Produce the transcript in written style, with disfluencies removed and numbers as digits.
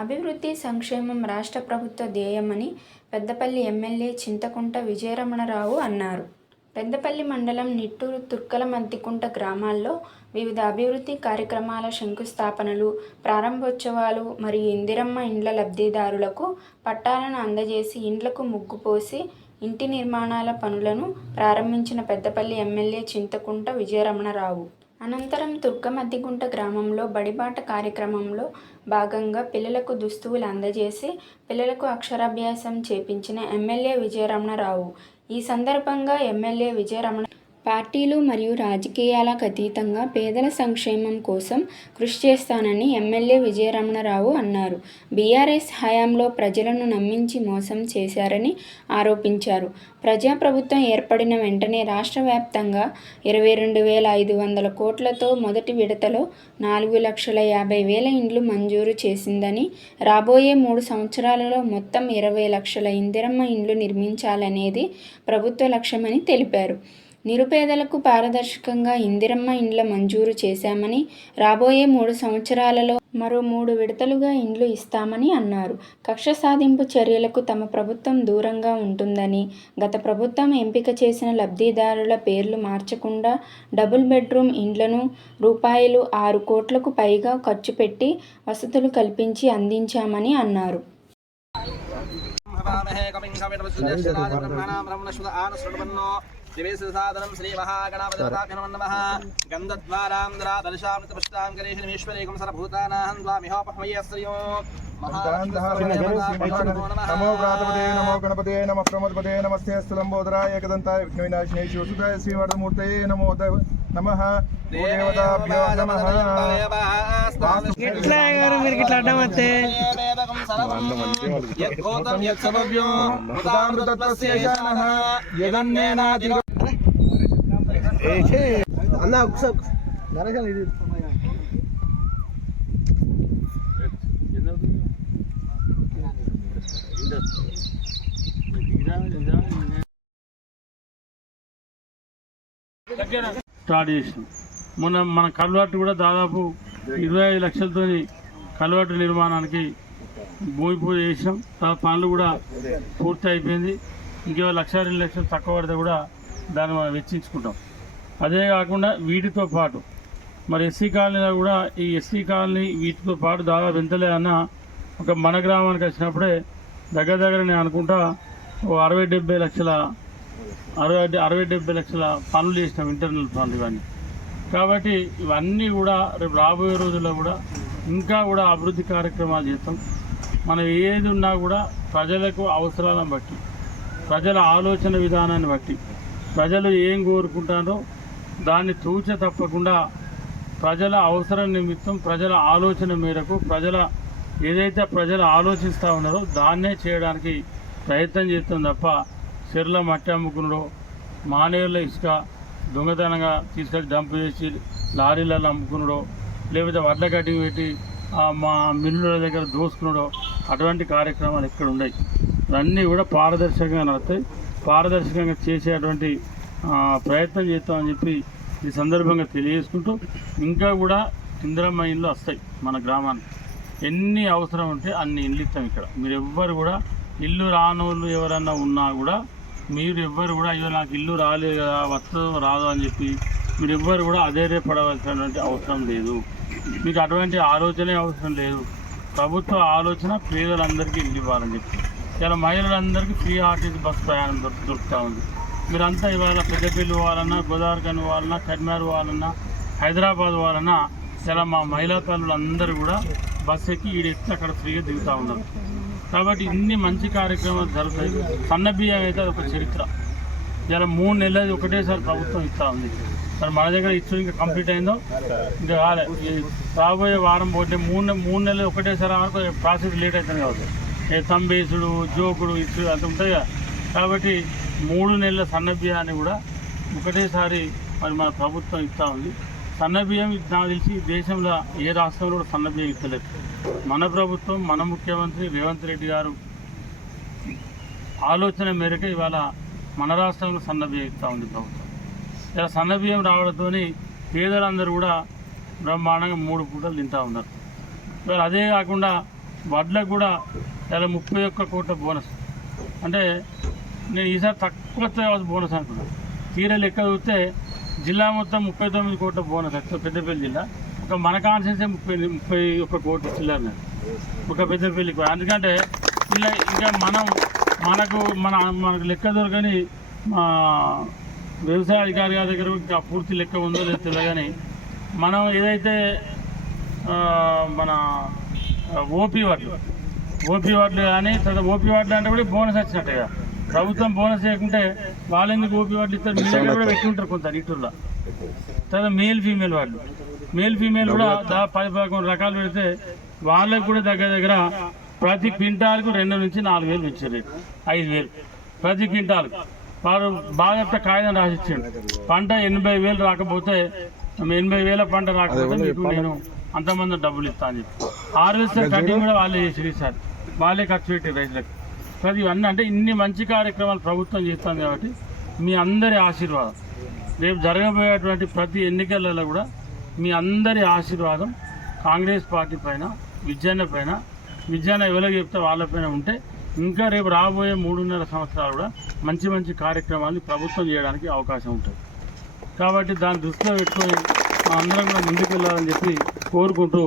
అభివృద్ధి సంక్షేమం రాష్ట్ర ప్రభుత్వ ధ్యేయమని పెద్దపల్లి ఎమ్మెల్యే చింతకుంట విజయరమణరావు అన్నారు. పెద్దపల్లి మండలం నిట్టూరు తుర్కలమద్దికుంట గ్రామాల్లో వివిధ అభివృద్ధి కార్యక్రమాల శంకుస్థాపనలు, ప్రారంభోత్సవాలు మరియు ఇందిరమ్మ ఇండ్ల లబ్ధిదారులకు పట్టాలను అందజేసి ఇండ్లకు ముగ్గు పోసి ఇంటి నిర్మాణాల పనులను ప్రారంభించిన పెద్దపల్లి ఎమ్మెల్యే చింతకుంట విజయరమణరావు. అనంతరం తుర్కమద్దికుంట గ్రామంలో బడిబాట కార్యక్రమంలో భాగంగా పిల్లలకు దుస్తువులు అందజేసి పిల్లలకు అక్షరాభ్యాసం చేపించిన ఎమ్మెల్యే విజయరమణరావు. ఈ సందర్భంగా ఎమ్మెల్యే విజయరమణ పార్టీలు మరియు రాజకీయాలకు అతీతంగా పేదల సంక్షేమం కోసం కృషి చేస్తానని ఎమ్మెల్యే విజయరమణరావు అన్నారు. బీఆర్ఎస్ హయాంలో ప్రజలను నమ్మించి మోసం చేశారని ఆరోపించారు. ప్రజాప్రభుత్వం ఏర్పడిన వెంటనే రాష్ట్ర వ్యాప్తంగా 22,500 కోట్లతో మొదటి విడతలో 4,50,000 ఇండ్లు మంజూరు చేసిందని, రాబోయే 3 సంవత్సరాలలో మొత్తం 20 లక్షల ఇందిరమ్మ ఇండ్లు నిర్మించాలనేది ప్రభుత్వ లక్ష్యమని తెలిపారు. నిరుపేదలకు పారదర్శకంగా ఇందిరమ్మ ఇండ్ల మంజూరు చేశామని, రాబోయే 3 సంవత్సరాలలో మరో 3 విడతలుగా ఇండ్లు ఇస్తామని అన్నారు. కక్ష సాధింపు చర్యలకు తమ ప్రభుత్వం దూరంగా ఉంటుందని, గత ప్రభుత్వం ఎంపిక చేసిన లబ్ధిదారుల పేర్లు మార్చకుండా డబుల్ బెడ్రూమ్ ఇండ్లను రూపాయలు 6 కోట్లకు పైగా ఖర్చు పెట్టి వసతులు కల్పించి అందించామని అన్నారు. దివేశసాదనం శ్రీ మహాగణాపతిపతాభ్యో నమః గంధద్వారాంధ్రా దర్శామృతపుష్టాం గణేశనిమేశ్వరేకం సర్వభూతానాహం ద్వామిహోపహ్మయ్య శ్రియో నమో ప్రాతపదే నమో గణపతే నమ ప్రమదపదే నమస్తే స్థలంబోధరాయ ఏకదంతాయ విఘ్నవినాశినే శివసుతాయ శ్రీవర్ధమూర్తయే నమో నమః దేవతాభ్యో నమః. ఎట్లా గారు మీరు ఇట్లా అడ్డం వస్తే అన్న ఒకసారి నరకాలి ఇది స్టార్ట్ చేసినాం. మన కల్వర్టు కూడా దాదాపు 25 లక్షలతో కల్వర్టు నిర్మాణానికి భూమి పూజ చేసినాం. పనులు కూడా పూర్తి అయిపోయింది. ఇంకో 1,00,000 2 లక్షలు తక్కువ పడితే కూడా దాన్ని మనం వెచ్చించుకుంటాం. అదే కాకుండా వీటితో పాటు మరి ఎస్సీ కాలనీలో కూడా ఈ ఎస్సీ కాలనీ వీటితో పాటు దాదాపు ఎంతలే అన్న ఒక మన గ్రామానికి వచ్చినప్పుడే దగ్గర నేను అనుకుంటా 60-70 లక్షల పనులు చేసినాం, ఇంటర్నల్ పనులు ఇవన్నీ. కాబట్టి ఇవన్నీ కూడా రేపు రాబోయే రోజుల్లో కూడా ఇంకా కూడా అభివృద్ధి కార్యక్రమాలు చేస్తాం. మనం ఏది ఉన్నా కూడా ప్రజలకు అవసరాలను బట్టి, ప్రజల ఆలోచన విధానాన్ని బట్టి, ప్రజలు ఏం కోరుకుంటారో దాన్ని తూచ తప్పకుండా ప్రజల అవసరం నిమిత్తం, ప్రజల ఆలోచన మేరకు, ఏదైతే ప్రజలు ఆలోచిస్తూ ఉన్నారో దాన్నే చేయడానికి ప్రయత్నం చేస్తాం తప్ప చెర్ల మట్టి అమ్ముకున్నాడో, మానేర్ల ఇసుక దొంగతనంగా తీసుకొచ్చి డంప్ చేసి లారీలలో అమ్ముకున్నాడో, లేకపోతే వడ్ల కటింగ్ పెట్టి మా మిల్లుల దగ్గర దోసుకున్నాడో అటువంటి కార్యక్రమాలు ఎక్కడ ఉన్నాయి. ఇవన్నీ కూడా పారదర్శకంగా నడుస్తాయి. పారదర్శకంగా చేసేటువంటి ప్రయత్నం చేస్తామని చెప్పి ఈ సందర్భంగా తెలియజేసుకుంటూ, ఇంకా కూడా ఇందిరమ్మ ఇళ్ళు వస్తాయి మన గ్రామానికి. ఎన్ని అవసరం ఉంటే అన్ని ఇళ్ళు ఇస్తాం. ఇక్కడ మీరు ఎవ్వరు కూడా ఇల్లు రానోళ్ళు ఎవరన్నా ఉన్నా కూడా మీరు ఎవ్వరు కూడా అయ్యో నాకు ఇల్లు రాలేదు కదా, వస్తుందో రాదో అని చెప్పి మీరు ఎవ్వరు కూడా అధైర్యపడవలసినటువంటి అవసరం లేదు. మీకు అటువంటి ఆలోచనే అవసరం లేదు. ప్రభుత్వ ఆలోచన పేదలందరికీ ఇల్లు ఇవ్వాలని చెప్పి ఇలా మహిళలందరికీ ఫ్రీ ఆర్టీసీ బస్సు ప్రయాణం దొరుకుతూ ఉంది. మీరంతా ఇవాళ పెద్దపల్లి పోవాలన్నా, గోదావరిఖని పోవాలన్నా, కరీంనగర్ పోవాలన్నా, హైదరాబాద్ పోవాలన్నా ఇలా మా మహిళా తల్లులందరూ కూడా బస్సు ఎక్కి ఈడెక్కి అక్కడ ఫ్రీగా దిగుతూ ఉన్నారు. కాబట్టి ఇన్ని మంచి కార్యక్రమాలు జరుగుతాయి. సన్న బియ్యం అయితే అది ఒక చరిత్ర. ఇలా 3 నెలలు ఒకటేసారి ప్రభుత్వం ఇస్తూ ఉంది. మరి మన దగ్గర ఇచ్చు ఇంకా కంప్లీట్ అయిందో ఇంకా కాలే. రాబోయే వారం పోతే 3 నెలలు ఒకటేసారి అనుకో ప్రాసెస్ లేట్ అవుతుంది కాబట్టి తంబేసుడు, జోకుడు ఇచ్చు అంత ఉంటాయి కదా. కాబట్టి 3 నెలల సన్న బియ్యాన్ని కూడా ఒకటేసారి మరి మన ప్రభుత్వం ఇస్తూ ఉంది. సన్న బియ్యం నాకు తెలిసి దేశంలో ఏ రాష్ట్రంలో కూడా సన్న బియ్యం ఇస్తలేదు. మన ప్రభుత్వం, మన ముఖ్యమంత్రి రేవంత్ రెడ్డి గారు ఆలోచన మేరకు ఇవాళ మన రాష్ట్రంలో సన్న బియ్యం ఇస్తూ ఉంది ప్రభుత్వం. ఇలా సన్న బియ్యం రావడంతో పేదలందరూ కూడా బ్రహ్మాండంగా 3 పూటలు తింటూ ఉన్నారు. అదే కాకుండా వడ్లకు కూడా ఇలా 31 కోట్ల బోనస్. అంటే నేను ఈసారి తక్కువ బోనస్ అనుకున్నాను. తీర లెక్క చూస్తే జిల్లా మొత్తం 39 కోట్ల బోనస్ వస్తుంది పెద్దపల్లి జిల్లా. ఒక మన కాన్సెన్సే 31 కోట్లు చిల్లర ఒక పెద్దపల్లికి. ఎందుకంటే ఇలా ఇంకా మనకు లెక్క దొరకని వ్యవసాయ అధికారి గారి దగ్గర ఇంకా పూర్తి లెక్క ఉందో లేదో తెలియదు. కానీ మనం ఏదైతే మన ఓపీ వార్డులు కానీ తర్వాత ఓపీ వార్డులు అంటే కూడా బోనస్ వచ్చినట్టే కదా. ప్రభుత్వం బోనస్ చేయకుంటే వాళ్ళు ఎందుకు ఓపీ వార్డులు ఇస్తారు? మీ దగ్గర కూడా పెట్టి ఉంటారు కొంత నీటూరులో. తర్వాత మేల్ ఫీమేల్ కూడా 10-11 రకాలు పెడితే వాళ్ళకి కూడా దగ్గర ప్రతి క్వింటాల్కు 2 నుంచి 4 వేలు ఇచ్చారు. రేటు 5 వేలు ప్రతి క్వింటాల్కు. వారు బాగా కాగితం రాసిచ్చాడు. పంట 80,000 రాకపోతే 80,000 పంట రాకపోతే మీకు నేను అంతమంది డబ్బులు ఇస్తాను అని చెప్పి హార్వెస్టర్ కటింగ్ కూడా వాళ్ళే చేసి సార్ వాళ్ళే ఖర్చు పెట్టి రైతులకు. ప్రతి ఇవన్నీ అంటే ఇన్ని మంచి కార్యక్రమాలు ప్రభుత్వం చేస్తుంది కాబట్టి మీ అందరి ఆశీర్వాదం రేపు జరగబోయేటువంటి ప్రతి ఎన్నికలలో కూడా మీ అందరి ఆశీర్వాదం కాంగ్రెస్ పార్టీ పైన విజయన్న ఎవరికి చెప్తే వాళ్ళపైన ఉంటే ఇంకా రేపు రాబోయే 3.5 సంవత్సరాలు కూడా మంచి కార్యక్రమాలు ప్రభుత్వం చేయడానికి అవకాశం ఉంటుంది. కాబట్టి దాన్ని దృష్టిలో పెట్టుకొని అందరం కూడా ముందుకు వెళ్ళాలని చెప్పి కోరుకుంటూ